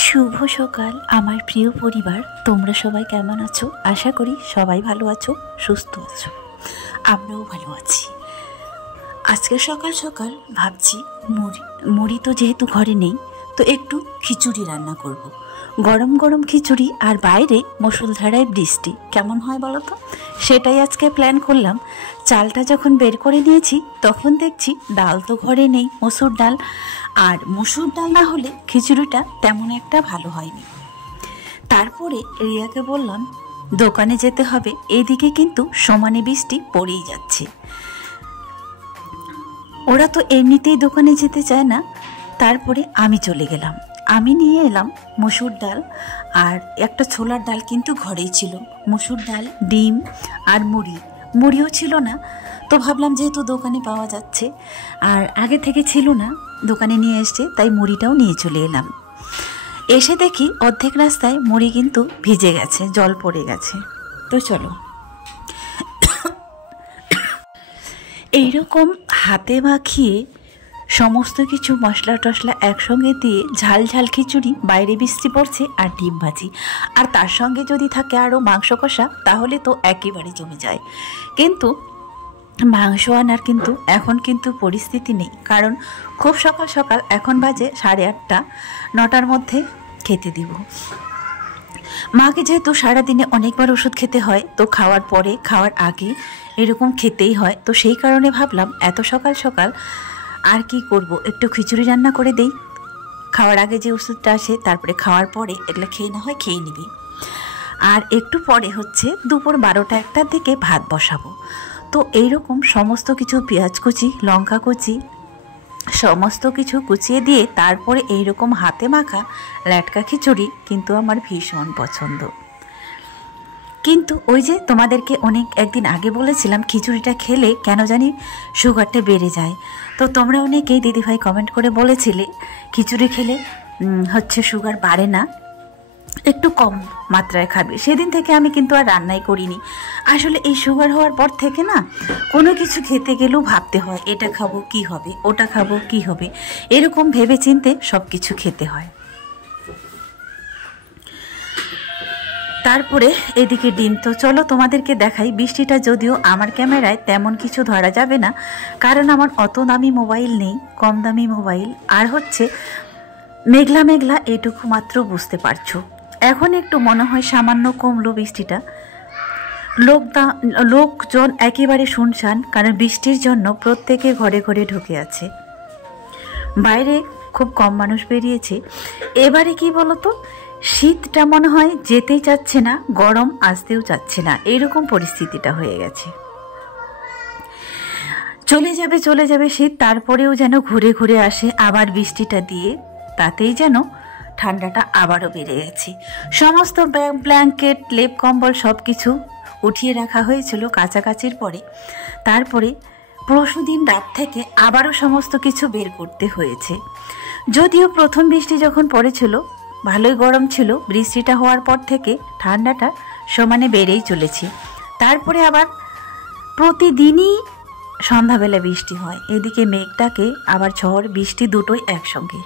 শুভ সকাল আমার প্রিয় পরিবার, তোমরা সবাই কেমন আছো? আশা করি সবাই ভালো আছো, সুস্থ আছো। আমরাও ভালো আছি। আজকে সকাল সকাল ভাবছি মুড়ি তো যেহেতু ঘরে নেই, তো একটু খিচুড়ি রান্না করব। গরম গরম খিচুড়ি, আর বাইরে মুষলধারায় বৃষ্টি, কেমন হয় বলো তো? সেটাই আজকে প্ল্যান করলাম। চালটা যখন বের করে নিয়েছি তখন দেখছি ডাল তো ঘরে নেই, মসুর ডাল। আর মসুর ডাল না হলে খিচুড়িটা তেমন একটা ভালো হয়নি। তারপরে রিয়াকে বললাম দোকানে যেতে হবে, এইদিকে কিন্তু সমানে বৃষ্টি পড়েই যাচ্ছে। ওরা তো এমনিতেই দোকানে যেতে চায় না। তারপরে আমি চলে গেলাম। আমি নিয়ে এলাম মসুর ডাল আর একটা ছোলার ডাল, কিন্তু ঘরেই ছিল। মসুর ডাল, ডিম আর মুড়িও ছিল না। তো ভাবলাম যেহেতু দোকানে পাওয়া যাচ্ছে আর আগে থেকে ছিল না, দোকানে নিয়ে এসছে, তাই মুড়িটাও নিয়ে চলে এলাম। এসে দেখি অর্ধেক রাস্তায় মুড়ি কিন্তু ভিজে গেছে, জল পড়ে গেছে। তো চলো, এইরকম হাতে মাখিয়ে সমস্ত কিছু মশলা টশলা একসঙ্গে দিয়ে ঝাল ঝাল খিচুড়ি, বাইরে বৃষ্টি পড়ছে আর ডিম ভাজি, আর তার সঙ্গে যদি থাকে আরও মাংস কষা, তাহলে তো একেবারে জমে যায়। কিন্তু মাংস আনার কিন্তু এখন কিন্তু পরিস্থিতি নেই, কারণ খুব সকাল সকাল, এখন বাজে 8:30, 9টার মধ্যে খেতে দিব। মাকে যেহেতু সারাদিনে অনেকবার ওষুধ খেতে হয়, তো খাওয়ার পরে খাওয়ার আগে এরকম খেতেই হয়, তো সেই কারণে ভাবলাম এত সকাল সকাল আর কি করব, একটু খিচুড়ি রান্না করে দেই। খাওয়ার আগে যে ওষুধটা আসে, তারপরে খাওয়ার পরে এগুলো খেয়ে না হয় খেয়ে নিবি। আর একটু পরে হচ্ছে দুপুর 12টা 1টার দিকে ভাত বসাবো। তো এইরকম সমস্ত কিছু পেঁয়াজ কুচি, লঙ্কা কুচি, সমস্ত কিছু কুচিয়ে দিয়ে তারপরে এইরকম হাতে মাখা ল্যাটকা খিচুড়ি কিন্তু আমার ভীষণ পছন্দ। কিন্তু ওই যে তোমাদেরকে একদিন আগে বলেছিলাম খিচুড়িটা খেলে কেন জানি সুগারটা বেড়ে যায়। তো তোমরা অনেকেই দিদিভাই কমেন্ট করে বলেছিলে খিচুড়ি খেলে হচ্ছে সুগার বাড়ে না, একটু কম মাত্রায় খাবে। সেদিন থেকে আমি কিন্তু আর রান্নাই করিনি। আসলে এই সুগার হওয়ার পর থেকে না, কোনো কিছু খেতে গেলেও ভাবতে হয় এটা খাবো কি হবে, ওটা খাবো কি হবে, এরকম ভেবে চিন্তে সব কিছু খেতে হয়। তারপরে এদিকে ডিম, তো চলো তোমাদেরকে দেখাই। বৃষ্টিটা যদিও আমার ক্যামেরায় তেমন কিছু ধরা যাবে না, কারণ আমার অত দামি মোবাইল নেই, কম দামি মোবাইল। আর হচ্ছে মেঘলা মেঘলা, এটুকু মাত্র বুঝতে পারছো। এখন একটু মনে হয় সামান্য কমলো বৃষ্টিটা। লোকজন একেবারে শুনশান, কারণ বৃষ্টির জন্য প্রত্যেকে ঘরে ঘরে ঢুকে আছে। বাইরে খুব কম মানুষ বেরিয়েছে। এবারে কি বলতো, শীতটা মনে হয় যেতেই চাচ্ছে না, গরম আসতেও চাচ্ছে না, এরকম পরিস্থিতিটা হয়ে গেছে। চলে যাবে শীত, তারপরেও যেন ঘুরে ঘুরে আসে আবার বৃষ্টিটা দিয়ে, তাতেই যেন ঠান্ডাটা আবারও বেড়ে গেছে। সমস্ত ব্ল্যাঙ্কেট, লেপ, কম্বল সব কিছু উঠিয়ে রাখা হয়েছিল কাছাকাছির পরে। তারপরে পরশুদিন রাত থেকে আবারও সমস্ত কিছু বের করতে হয়েছে। যদিও প্রথম বৃষ্টি যখন পড়েছিল ভালোই গরম ছিল, বৃষ্টিটা হওয়ার পর থেকে ঠান্ডাটা সমানে বেড়েই চলেছে। তারপরে আবার প্রতিদিনই সন্ধ্যাবেলা বৃষ্টি হয়, এদিকে মেঘটাকে আবার ঝড় বৃষ্টি দুটোই একসঙ্গে।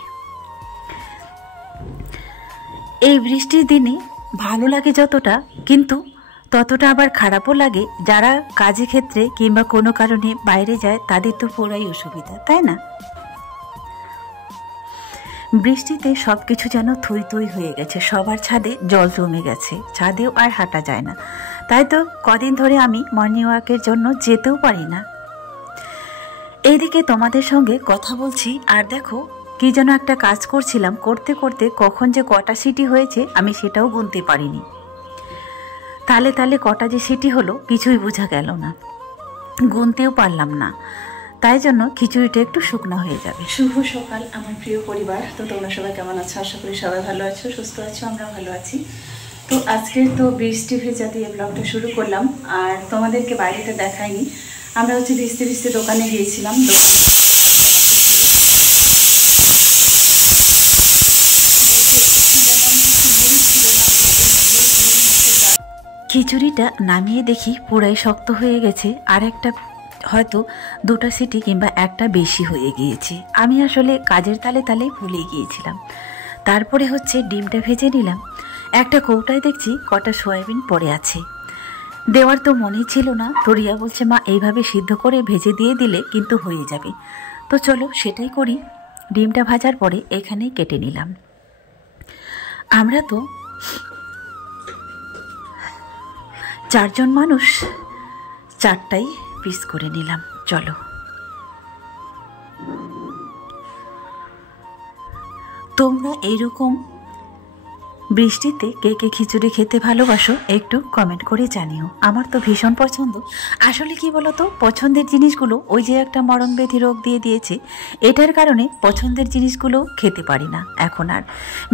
এই বৃষ্টির দিনে ভালো লাগে যতটা, কিন্তু ততটা আবার খারাপও লাগে। যারা কাজে ক্ষেত্রে কিংবা কোনো কারণে বাইরে যায়, তাদের তো পুরাই অসুবিধা, তাই না? বৃষ্টিতে সব কিছু যেন থই থই হয়ে গেছে, সবার ছাদে জল জমে গেছে, ছাদেও আর হাঁটা যায় না। তাই তো কদিন ধরে আমি মর্নিং ওয়াকের জন্য যেতেও পারি না। এইদিকে তোমাদের সঙ্গে কথা বলছি, আর দেখো কি যেন একটা কাজ করছিলাম, করতে করতে কখন যে কটা সিটি হয়েছে আমি সেটাও গুনতে পারিনি। তালে তালে কটা যে সিটি হলো কিছুই বোঝা গেল না, গুনতেও পারলাম না। তাই জন্য খিচুড়িটা একটু শুকনো হয়ে যাবে। শুভ সকাল আমার প্রিয় পরিবার, তো তোমরা সবাই কেমন আছো? আশা করি সবাই ভালো আছো, সুস্থ আছো, আমরা ভালো আছি। তো আজকে তো বৃষ্টি ভেজা দিয়ে ব্লগটা শুরু করলাম, আর তোমাদেরকে বাইরেটা দেখাইনি। আমরা হচ্ছে ভিজতে ভিজতে দোকানে গিয়েছিলাম। খিচুড়িটা নামিয়ে দেখি পুরাই শক্ত হয়ে গেছে, আর একটা হয়তো 2টা সিটি কিংবা একটা বেশি হয়ে গিয়েছে। আমি আসলে কাজের তালে তালে ভুলে গিয়েছিলাম। তারপরে হচ্ছে ডিমটা ভেজে নিলাম। একটা কৌটায় দেখছি কটা সয়াবিন পড়ে আছে, দেওয়ার তো মনেই ছিল না। তো রিয়া বলছে মা এইভাবে সিদ্ধ করে ভেজে দিয়ে দিলে কিন্তু হয়ে যাবে। তো চলো সেটাই করি। ডিমটা ভাজার পরে এখানেই কেটে নিলাম। আমরা তো 4 জন মানুষ, 4টাই পিস করে নিলাম। চলো তোমরা এইরকম বৃষ্টিতে কে কে খিচুড়ি খেতে ভালোবাসো একটু কমেন্ট করে জানিও। আমার তো ভীষণ পছন্দ। আসলে কি বলতো, পছন্দের জিনিসগুলো ওই যে একটা মরণব্যাধি রোগ দিয়ে দিয়েছে, এটার কারণে পছন্দের জিনিসগুলো খেতে পারি না এখন আর।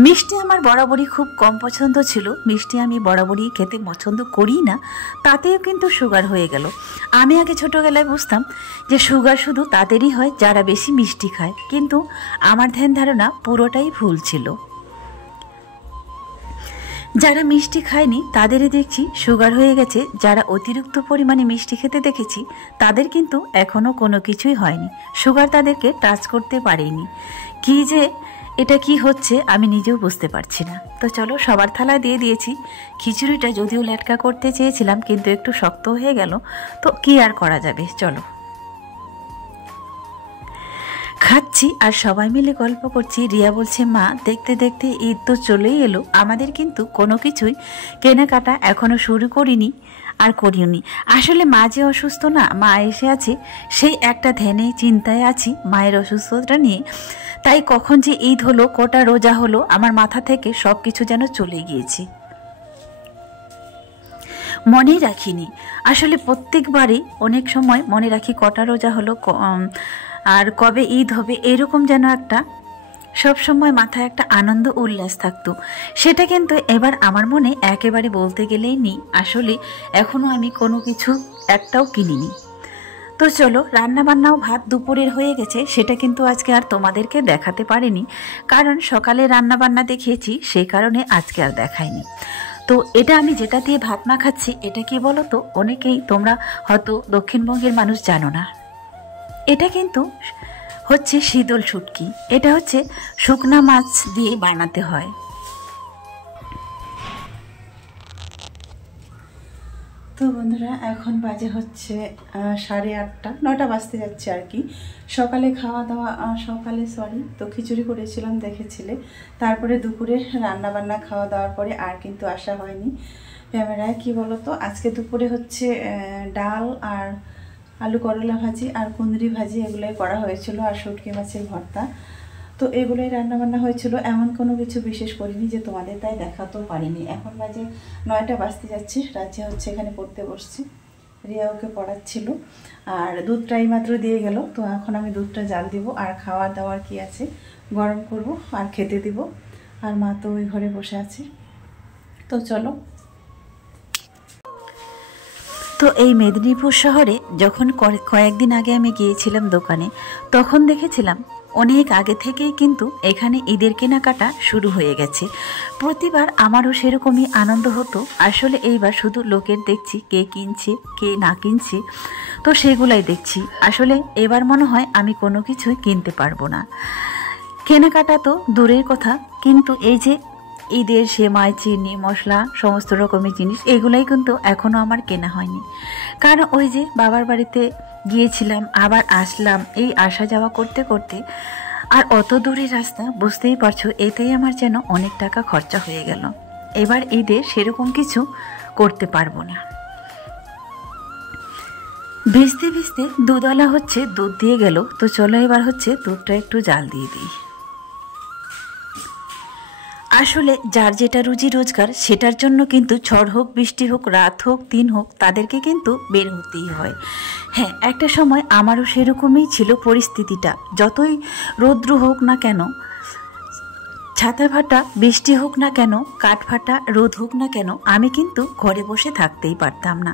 মিষ্টি আমার বরাবরই খুব কম পছন্দ ছিল, মিষ্টি আমি বরাবরই খেতে পছন্দ করি না, তাতেও কিন্তু সুগার হয়ে গেল। আমি আগে ছোটোবেলায় বুঝতাম যে সুগার শুধু তাদেরই হয় যারা বেশি মিষ্টি খায়, কিন্তু আমার ধ্যান ধারণা পুরোটাই ভুল ছিল। যারা মিষ্টি খায়নি তাদেরই দেখছি সুগার হয়ে গেছে, যারা অতিরিক্ত পরিমাণে মিষ্টি খেতে দেখেছি তাদের কিন্তু এখনও কোনো কিছুই হয়নি, সুগার তাদেরকে টাচ করতে পারেনি। কি যে এটা কি হচ্ছে আমি নিজেও বুঝতে পারছি না। তো চলো সবার থালা দিয়ে দিয়েছি। খিচুড়িটা যদিও লেটকা করতে চেয়েছিলাম কিন্তু একটু শক্ত হয়ে গেল, তো কি আর করা যাবে। চলো খাচ্ছি আর সবাই মিলে গল্প করছি। রিয়া বলছে মা দেখতে দেখতে ঈদ তো চলেই এলো, আমাদের কিন্তু কোনো কিছুই কেনাকাটা এখনো শুরু করিনি আর করিনি। আসলে মা যে অসুস্থ না, মা এসে আছে সেই একটা ধ্যানে চিন্তায় আছি মায়ের অসুস্থতা নিয়ে। তাই কখন যে ঈদ হলো, কটা রোজা হলো, আমার মাথা থেকে সব কিছু যেন চলে গিয়েছে, মনেই রাখিনি। আসলে প্রত্যেকবারই অনেক সময় মনে রাখি কটা রোজা হলো আর কবে ঈদ হবে, এরকম যেন একটা সব সময় মাথায় একটা আনন্দ উল্লাস থাকতো। সেটা কিন্তু এবার আমার মনে একেবারে বলতে গেলেই নেই। আসলে এখনও আমি কোনো কিছু একটাও কিনিনি। তো চলো রান্না বান্নাও ভাত দুপুরের হয়ে গেছে, সেটা কিন্তু আজকে আর তোমাদেরকে দেখাতে পারিনি, কারণ সকালে রান্না বান্না দেখিয়েছি, সেই কারণে আজকে আর দেখাইনি। তো এটা আমি যেটা দিয়ে ভাত মাখাচ্ছি এটা কি বলো তো, অনেকেই তোমরা হয়তো দক্ষিণবঙ্গের মানুষ জানো না, এটা কিন্তু হচ্ছে শীতল শুটকি। এটা হচ্ছে শুকনা মাছ দিয়ে বানাতে হয়। তো বন্ধুরা এখন বাজে হচ্ছে 8:30, 9টা বাজতে যাচ্ছে আর কি। সকালে খাওয়া দাওয়া তো খিচুড়ি করেছিলাম দেখেছিলে। তারপরে দুপুরে রান্না বান্না খাওয়া দাওয়ার পরে আর কিন্তু আসা হয়নি ক্যামেরায়। কি বলো তো, আজকে দুপুরে হচ্ছে ডাল আর আলু করলা ভাজি আর কুঁদরি ভাজি এগুলোই করা হয়েছিল, আর শুটকি মাছের ভর্তা। তো এগুলোই রান্নাবান্না হয়েছিল, এমন কোনো কিছু বিশেষ করিনি যে তোমাদের তাই দেখাতেও পারিনি। এখন বাজে 9টা বাজতে যাচ্ছে, রাজ্যে হচ্ছে এখানে পড়তে বসছি, রিয়া ওকে পড়াচ্ছিল, আর দুধটাই মাত্র দিয়ে গেল। তো এখন আমি দুধটা জাল দিব, আর খাওয়া দাওয়ার কি আছে গরম করব আর খেতে দিব। আর মা তো ওই ঘরে বসে আছে। তো চলো। তো এই মেদিনীপুর শহরে যখন কয়েকদিন আগে আমি গিয়েছিলাম দোকানে, তখন দেখেছিলাম অনেক আগে থেকেই কিন্তু এখানে ঈদের কেনাকাটা শুরু হয়ে গেছে। প্রতিবার আমারও সেরকমই আনন্দ হতো। আসলে এইবার শুধু লোকের দেখছি কে কিনছে কে না কিনছে, তো সেগুলাই দেখছি। আসলে এবার মনে হয় আমি কোনো কিছুই কিনতে পারবো না। কেনাকাটা তো দূরের কথা, কিন্তু এই যে ঈদের সেমাই চিনি মশলা সমস্ত রকমের জিনিস এগুলাই কিন্তু এখনও আমার কেনা হয়নি। কারণ ওই যে বাবার বাড়িতে গিয়েছিলাম আবার আসলাম, এই আসা যাওয়া করতে করতে আর অত দূরের রাস্তা, বুঝতেই পারছো এতেই আমার যেন অনেক টাকা খরচা হয়ে গেল। এবার ঈদে সেরকম কিছু করতে পারবো না। ভিজতে ভিজতে দুধওয়ালা হচ্ছে দুধ দিয়ে গেল। তো চলো এবার হচ্ছে দুধটা একটু জাল দিয়ে দিই। আসলে যার যেটা রুজি রোজগার সেটার জন্য কিন্তু ঝড় হোক বৃষ্টি হোক রাত হোক দিন হোক তাদেরকে কিন্তু বের হতেই হয়। হ্যাঁ, একটা সময় আমারও সেরকমই ছিল পরিস্থিতিটা। যতই রৌদ্র হোক না কেন, ছাতা ফাটা বৃষ্টি হোক না কেন, কাঠ ফাটা রোদ হোক না কেন, আমি কিন্তু ঘরে বসে থাকতেই পারতাম না।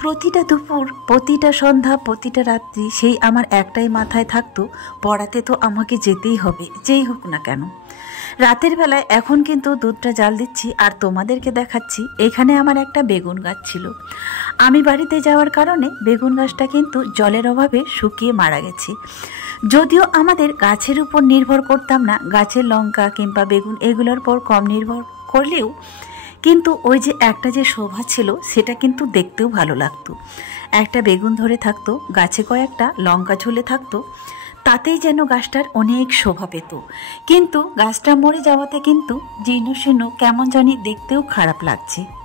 প্রতিটা দুপুর, প্রতিটা সন্ধ্যা, প্রতিটা রাত্রি সেই আমার একটাই মাথায় থাকতো, পড়াতে তো আমাকে যেতেই হবে, যেই হোক না কেন। রাতের বেলায় এখন কিন্তু দুধটা জাল দিচ্ছি আর তোমাদেরকে দেখাচ্ছি। এখানে আমার একটা বেগুন গাছ ছিল, আমি বাড়িতে যাওয়ার কারণে বেগুন গাছটা কিন্তু জলের অভাবে শুকিয়ে মারা গেছে। যদিও আমাদের গাছের উপর নির্ভর করতাম না, গাছের লঙ্কা কিংবা বেগুন এগুলোর পর কম নির্ভর করলেও কিন্তু ওই যে একটা যে শোভা ছিল সেটা কিন্তু দেখতেও ভালো লাগতো। একটা বেগুন ধরে থাকতো, গাছে কয়েকটা লঙ্কা ঝুলে থাকতো, তাতেই যেন গাছটার অনেক শোভা পেত। কিন্তু গাছটা মরে যাওয়াতে কিন্তু জীর্ণ শীর্ণ কেমন জানি দেখতেও খারাপ লাগছে।